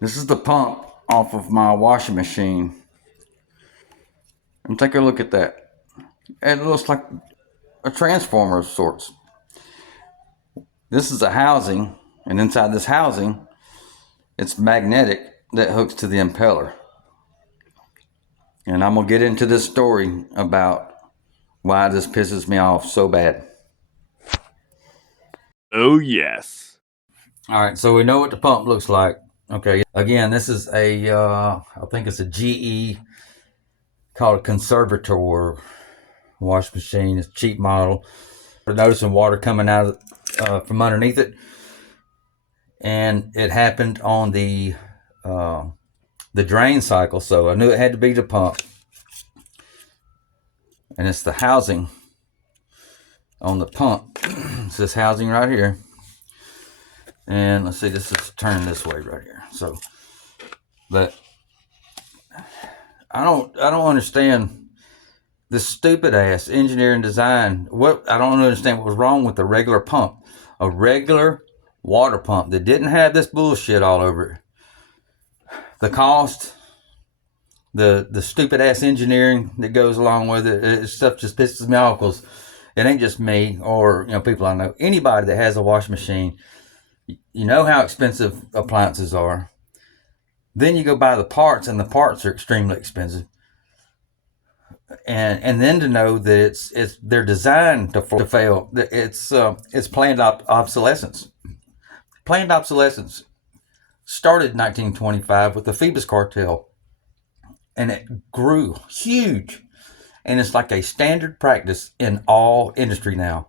This is the pump off of my washing machine. And take a look at that. It looks like a transformer of sorts. This is a housing, and inside this housing, it's magnetic that hooks to the impeller. And I'm going to get into this story about why this pisses me off so bad. Oh, yes. All right, so we know what the pump looks like. Okay, again, this is I think it's a GE called a Conservator wash machine. It's a cheap model. We're noticing water coming out from underneath it, and it happened on the drain cycle. So I knew it had to be the pump, and it's the housing on the pump. It's this housing right here. And let's see, this is turning this way right here. So, but I don't understand this stupid ass engineering design. I don't understand what was wrong with the regular pump, a regular water pump that didn't have this bullshit all over it. The cost, the stupid ass engineering that goes along with it, stuff just pisses me off because it ain't just me or people I know. Anybody that has a washing machine. You know how expensive appliances are. Then you go buy the parts, and the parts are extremely expensive. And then to know that they're designed to fail. It's planned obsolescence. Planned obsolescence started in 1925 with the Phoebus cartel, and it grew huge, and it's like a standard practice in all industry now.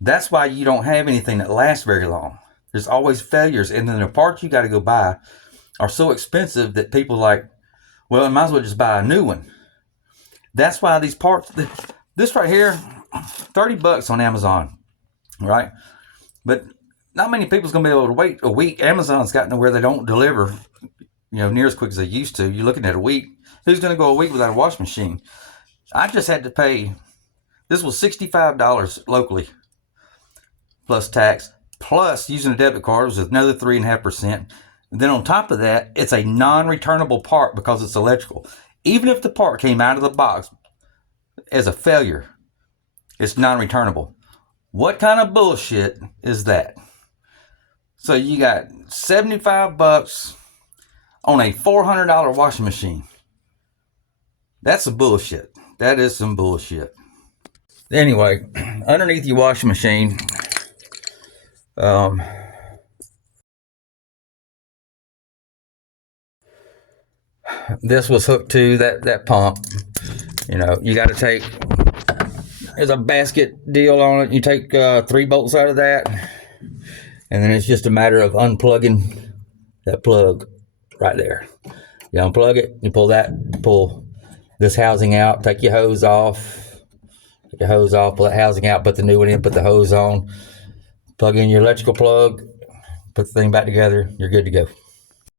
That's why you don't have anything that lasts very long. There's always failures, and then the parts you got to go buy are so expensive that people like, well, I might as well just buy a new one. That's why these parts, this right here, $30 on Amazon, right? But not many people's gonna be able to wait a week. Amazon's gotten to where they don't deliver, near as quick as they used to. You're looking at a week. Who's gonna go a week without a washing machine? I just had to pay. This was $65 locally, plus tax. Plus, using a debit card was another 3.5%. Then on top of that, it's a non-returnable part because it's electrical. Even if the part came out of the box as a failure, it's non-returnable. What kind of bullshit is that? So you got $75 on a $400 washing machine. That's some bullshit. That is some bullshit. Anyway, underneath your washing machine, this was hooked to that pump. You got to take, there's a basket deal on it. You take 3 bolts out of that, and then it's just a matter of unplugging that plug right there. You unplug it, you pull this housing out, take your hose off, pull that housing out, put the new one in, put the hose on, plug in your electrical plug, put the thing back together, you're good to go.